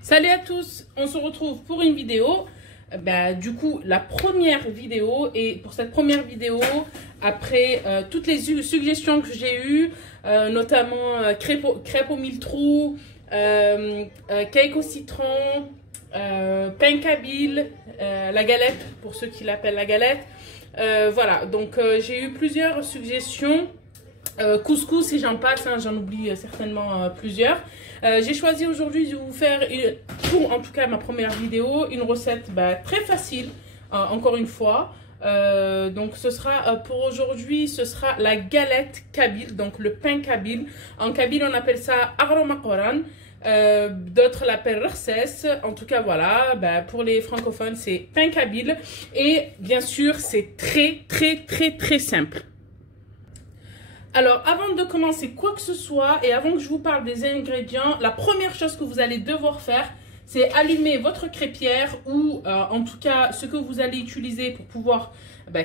Salut à tous, on se retrouve pour une vidéo. Du coup, la première vidéo, et pour cette première vidéo, après toutes les suggestions que j'ai eues, notamment crêpes aux 1000 trous, cake au citron, pain kabyle, la galette, pour ceux qui l'appellent la galette. Voilà, donc j'ai eu plusieurs suggestions. Couscous et j'en passe, hein, j'en oublie certainement plusieurs. J'ai choisi aujourd'hui de vous faire, pour en tout cas ma première vidéo, une recette très facile, encore une fois. Donc ce sera, pour aujourd'hui, ce sera la galette kabyle, donc le pain kabyle. En kabyle, on appelle ça aroma koran. D'autres l'appellent rses. En tout cas, voilà, pour les francophones, c'est pain kabyle. Et bien sûr, c'est très simple. Alors, avant de commencer quoi que ce soit et avant que je vous parle des ingrédients, la première chose que vous allez devoir faire, c'est allumer votre crêpière ou en tout cas ce que vous allez utiliser pour pouvoir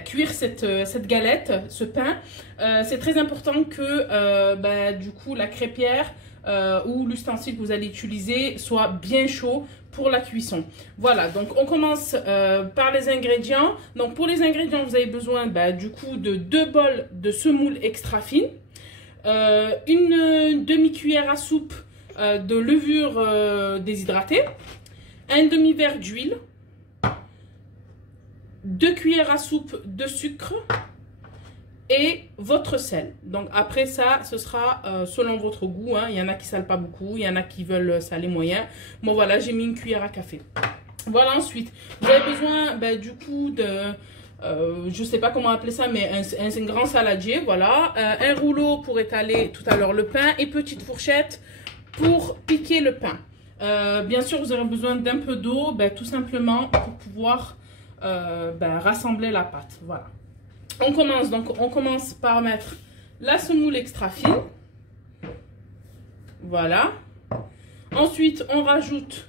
cuire cette galette, ce pain. C'est très important que du coup la crêpière ou l'ustensile que vous allez utiliser soit bien chaud pour la cuisson. Voilà, donc on commence par les ingrédients. Donc pour les ingrédients, vous avez besoin du coup de 2 bols de semoule extra fine, une demi-cuillère à soupe de levure déshydratée, un demi-verre d'huile, 2 cuillères à soupe de sucre et votre sel. Donc après ça, ce sera selon votre goût, hein. Il y en a qui salent pas beaucoup, il y en a qui veulent saler moyen. Bon voilà, j'ai mis une cuillère à café. Voilà, ensuite, vous avez besoin du coup de, je sais pas comment appeler ça, mais un grand saladier, voilà. Un rouleau pour étaler tout à l'heure le pain et petite fourchette pour piquer le pain. Bien sûr, vous aurez besoin d'un peu d'eau, tout simplement pour pouvoir rassembler la pâte, voilà. On commence par mettre la semoule extra fine. Voilà. Ensuite, on rajoute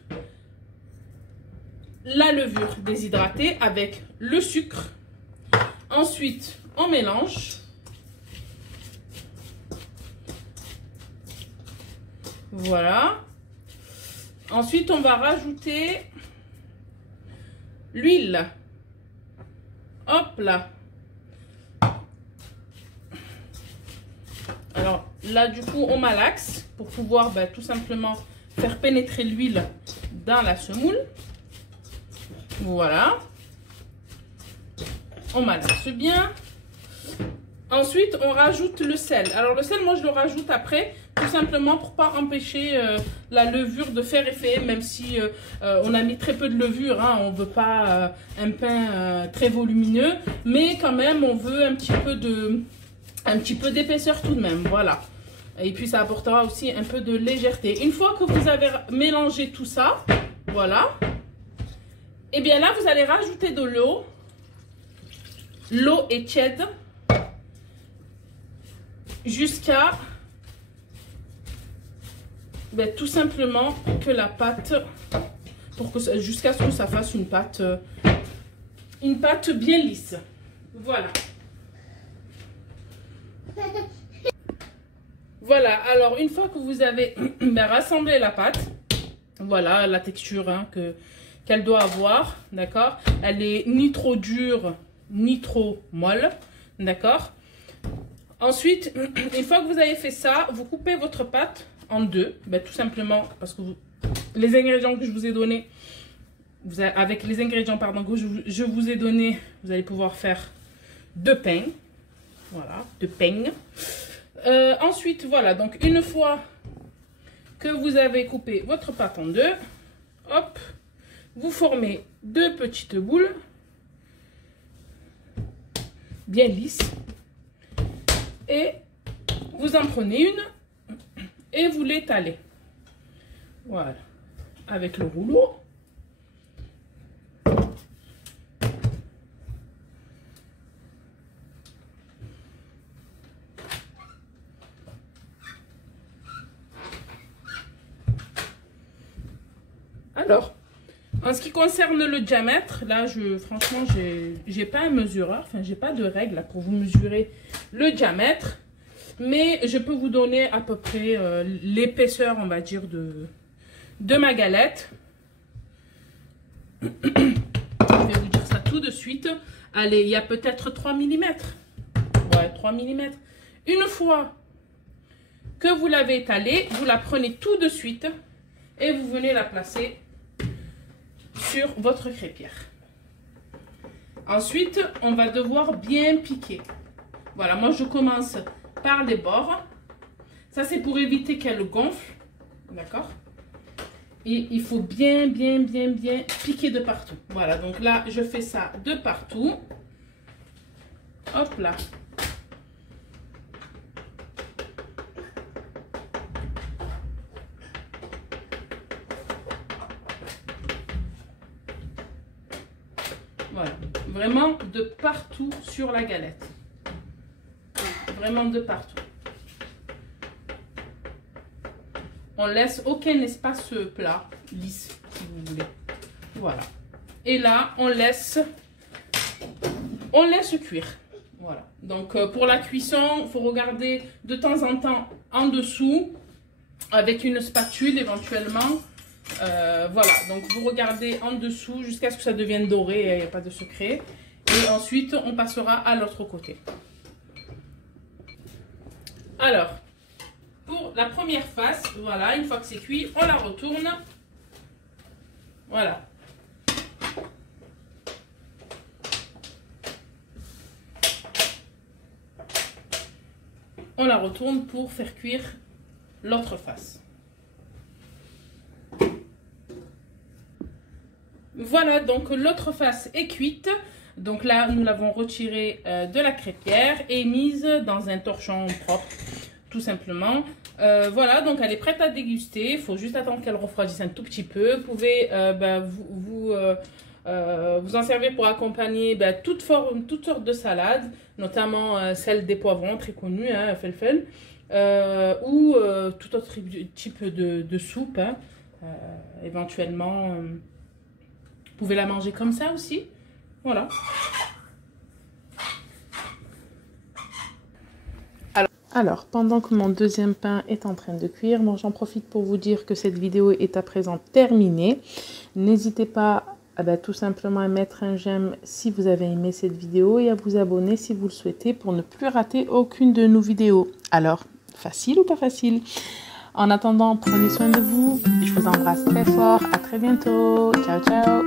la levure déshydratée avec le sucre. Ensuite, on mélange. Voilà. Ensuite, on va rajouter l'huile. Hop là. Alors là, du coup, on malaxe pour pouvoir tout simplement faire pénétrer l'huile dans la semoule. Voilà. On malaxe bien. Ensuite, on rajoute le sel. Alors le sel, moi, je le rajoute après, tout simplement pour pas empêcher la levure de faire effet, même si on a mis très peu de levure, hein, on veut pas un pain très volumineux, mais quand même, on veut un petit peu d'épaisseur tout de même, voilà. Et puis ça apportera aussi un peu de légèreté. Une fois que vous avez mélangé tout ça, voilà. Et bien là, vous allez rajouter de l'eau. L'eau est tiède jusqu'à tout simplement que la pâte, jusqu'à ce que ça fasse une pâte bien lisse. Voilà. Voilà, alors une fois que vous avez rassemblé la pâte, voilà la texture qu'elle doit avoir, d'accord? Elle est ni trop dure, ni trop molle, d'accord? Ensuite, une fois que vous avez fait ça, vous coupez votre pâte en deux, tout simplement parce que les ingrédients que je vous ai donnés, avec les ingrédients pardon, que je vous ai donnés, vous allez pouvoir faire 2 pains. Voilà, 2 pains. Ensuite, voilà, donc une fois que vous avez coupé votre pâte en deux, hop, vous formez 2 petites boules bien lisses et vous en prenez une et vous l'étalez. Voilà, avec le rouleau. Alors, en ce qui concerne le diamètre, là, franchement, j'ai pas un mesureur, enfin, j'ai pas de règle là, pour vous mesurer le diamètre. Mais je peux vous donner à peu près l'épaisseur, on va dire, de ma galette. Je vais vous dire ça tout de suite. Allez, il y a peut-être 3 mm. Ouais, 3 mm. Une fois que vous l'avez étalée, vous la prenez tout de suite et vous venez la placer sur votre crêpière. Ensuite, on va devoir bien piquer. Voilà, moi je commence par les bords. Ça, c'est pour éviter qu'elle gonfle. D'accord? Et il faut bien piquer de partout. Voilà, donc là, je fais ça de partout. Hop là. Voilà, vraiment de partout sur la galette. Vraiment de partout. On laisse aucun espace plat, lisse, si vous voulez. Voilà. Et là, on laisse cuire. Voilà. Donc, pour la cuisson, il faut regarder de temps en temps en dessous, avec une spatule éventuellement. Voilà. Donc, vous regardez en dessous jusqu'à ce que ça devienne doré, il n'y a pas de secret. Et ensuite, on passera à l'autre côté. Alors, pour la première face, voilà, une fois que c'est cuit, on la retourne. Voilà. On la retourne pour faire cuire l'autre face. Voilà, donc l'autre face est cuite. Donc là, nous l'avons retirée de la crêpière et mise dans un torchon propre, tout simplement. Voilà, donc elle est prête à déguster. Il faut juste attendre qu'elle refroidisse un tout petit peu. Vous pouvez vous en servir pour accompagner toutes sortes de salades, notamment celle des poivrons, très connue, hein, felfel, ou tout autre type de soupe. Hein. Éventuellement, vous pouvez la manger comme ça aussi. Voilà. Alors, pendant que mon deuxième pain est en train de cuire, moi j'en profite pour vous dire que cette vidéo est à présent terminée. N'hésitez pas tout simplement à mettre un j'aime si vous avez aimé cette vidéo et à vous abonner si vous le souhaitez pour ne plus rater aucune de nos vidéos. Alors, facile ou pas facile? En attendant, prenez soin de vous. Je vous embrasse très fort. À très bientôt. Ciao, ciao.